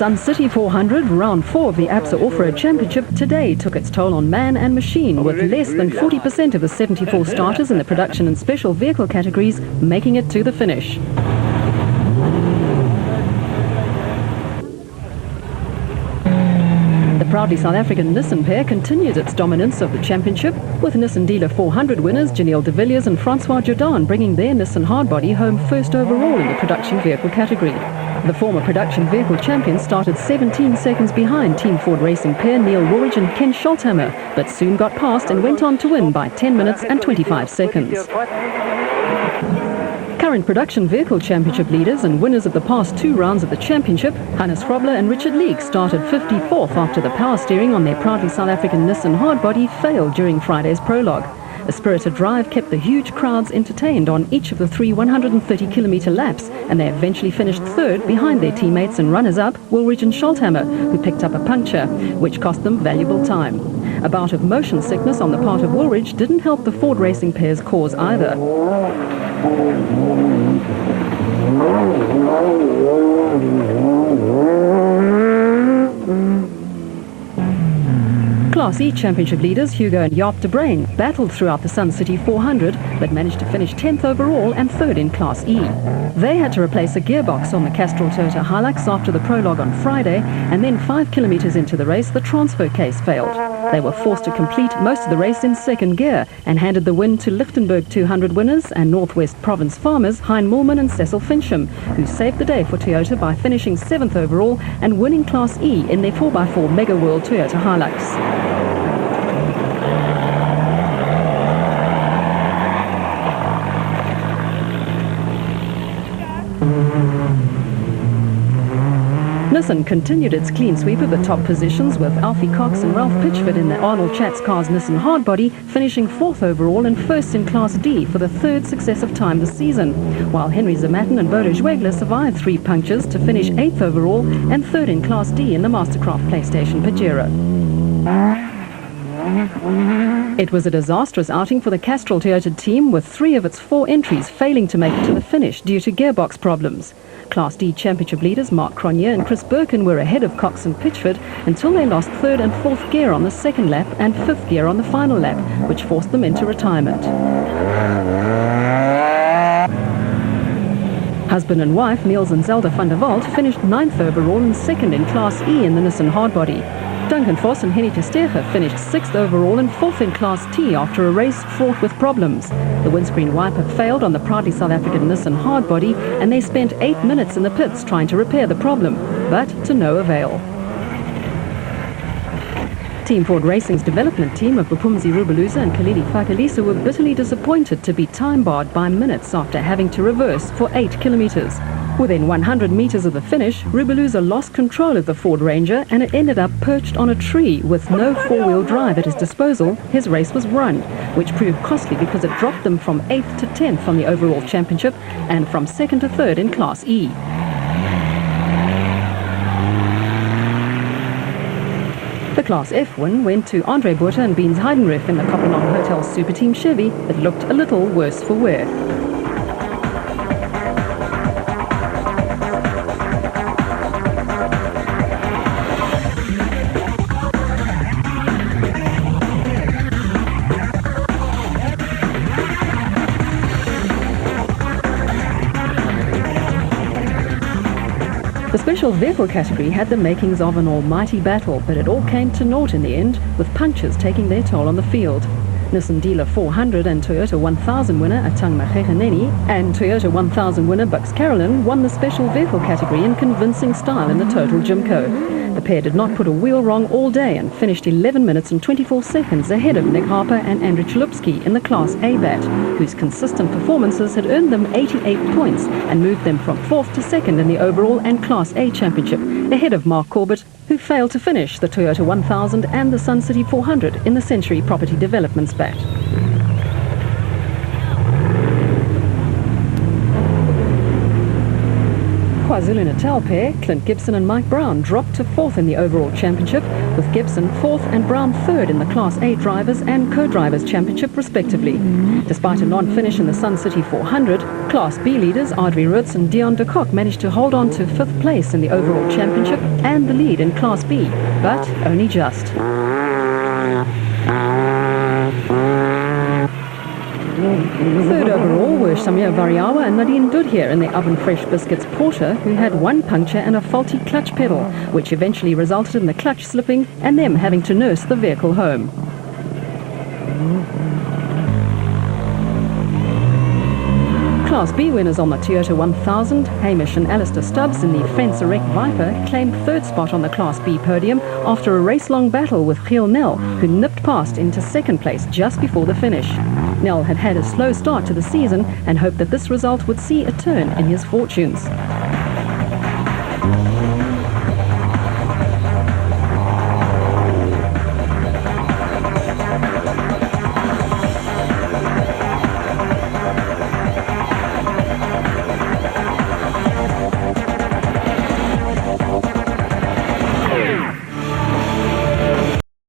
Sun City 400, round 4 of the ABSA Off-Road Championship, today took its toll on man and machine, with less than 40% of the 74 starters in the production and special vehicle categories making it to the finish. The proudly South African Nissan pair continued its dominance of the championship, with Nissan Dealer 400 winners Janelle de Villiers and Francois Jordan bringing their Nissan hardbody home first overall in the production vehicle category. The former production vehicle champion started 17 seconds behind Team Ford Racing pair Neil Woolridge and Ken Scholthammer, but soon got past and went on to win by 10 minutes and 25 seconds. Current production vehicle championship leaders and winners of the past 2 rounds of the championship, Hannes Frobler and Richard Leek, started 54th after the power steering on their proudly South African Nissan hardbody failed during Friday's prologue. A spirited drive kept the huge crowds entertained on each of the 3 130-kilometre laps, and they eventually finished third behind their teammates and runners-up Woolridge and Scholthammer, who picked up a puncture, which cost them valuable time. A bout of motion sickness on the part of Woolridge didn't help the Ford Racing pair's cause either. Class E championship leaders Hugo and Jaap de Bruin battled throughout the Sun City 400, but managed to finish 10th overall and 3rd in Class E. They had to replace a gearbox on the Castrol Toyota Hilux after the prologue on Friday, and then 5 kilometres into the race the transfer case failed. They were forced to complete most of the race in second gear and handed the win to Lichtenberg 200 winners and Northwest Province farmers Hein Mulman and Cecil Fincham, who saved the day for Toyota by finishing 7th overall and winning Class E in their 4x4 Mega World Toyota Hilux. Nissan continued its clean sweep of the top positions, with Alfie Cox and Ralph Pitchford in the Arnold Chatz Cars Nissan hardbody finishing 4th overall and 1st in Class D for the 3rd successive time this season, while Henry Zamatin and Bodo Schwegler survived 3 punctures to finish 8th overall and 3rd in Class D in the Mastercraft PlayStation Pajero. It was a disastrous outing for the Castrol Toyota team, with 3 of its 4 entries failing to make it to the finish due to gearbox problems. Class D championship leaders Mark Cronje and Chris Birkin were ahead of Cox and Pitchford until they lost 3rd and 4th gear on the second lap and 5th gear on the final lap, which forced them into retirement. Husband and wife Niels and Zelda van der Walt finished 9th overall and 2nd in Class E in the Nissan hardbody. Duncan Vos and Henny Tersteger finished 6th overall and 4th in Class T after a race fraught with problems. The windscreen wiper failed on the proudly South African Nissan hardbody, and they spent 8 minutes in the pits trying to repair the problem, but to no avail. Team Ford Racing's development team of Bupumzi Rubeluza and Khalili Fakalisa were bitterly disappointed to be time-barred by minutes after having to reverse for 8 kilometres. Within 100 metres of the finish, Rubeluza lost control of the Ford Ranger and it ended up perched on a tree. With no 4-wheel drive at his disposal, his race was run, which proved costly because it dropped them from 8th to 10th on the overall championship and from 2nd to 3rd in Class E. The Class F win went to Andre Botha and Beans Heidenreich in the Kopenhagen Hotel Super Team Chevy that looked a little worse for wear. The special vehicle category had the makings of an almighty battle, but it all came to naught in the end, with punctures taking their toll on the field. Nissan Dealer 400 and Toyota 1000 winner Atang Magegeneni and Toyota 1000 winner Bucks Carolyn won the special vehicle category in convincing style in the Total Jimco. The pair did not put a wheel wrong all day and finished 11 minutes and 24 seconds ahead of Nick Harper and Andrew Chalupsky in the Class A bat, whose consistent performances had earned them 88 points and moved them from 4th to 2nd in the overall and Class A championship, ahead of Mark Corbett, who failed to finish the Toyota 1000 and the Sun City 400 in the Century Property Development's bat. KwaZulu-Natal pair, Clint Gibson and Mike Brown, dropped to 4th in the overall championship, with Gibson 4th and Brown 3rd in the Class A Drivers and Co-Drivers Championship respectively. Despite a non-finish in the Sun City 400, Class B leaders Audrey Roots and Dion de Kock managed to hold on to 5th place in the overall championship and the lead in Class B, but only just. Third overall were Samir Variawa and Nadine Dudhier in the Oven Fresh Biscuits Porter, who had one puncture and a faulty clutch pedal, which eventually resulted in the clutch slipping and them having to nurse the vehicle home. Class B winners on the Toyota 1000, Hamish and Alistair Stubbs in the Fencer Rec Viper, claimed 3rd spot on the Class B podium after a race-long battle with Giel Nel, who nipped past into 2nd place just before the finish. Nel had had a slow start to the season and hoped that this result would see a turn in his fortunes.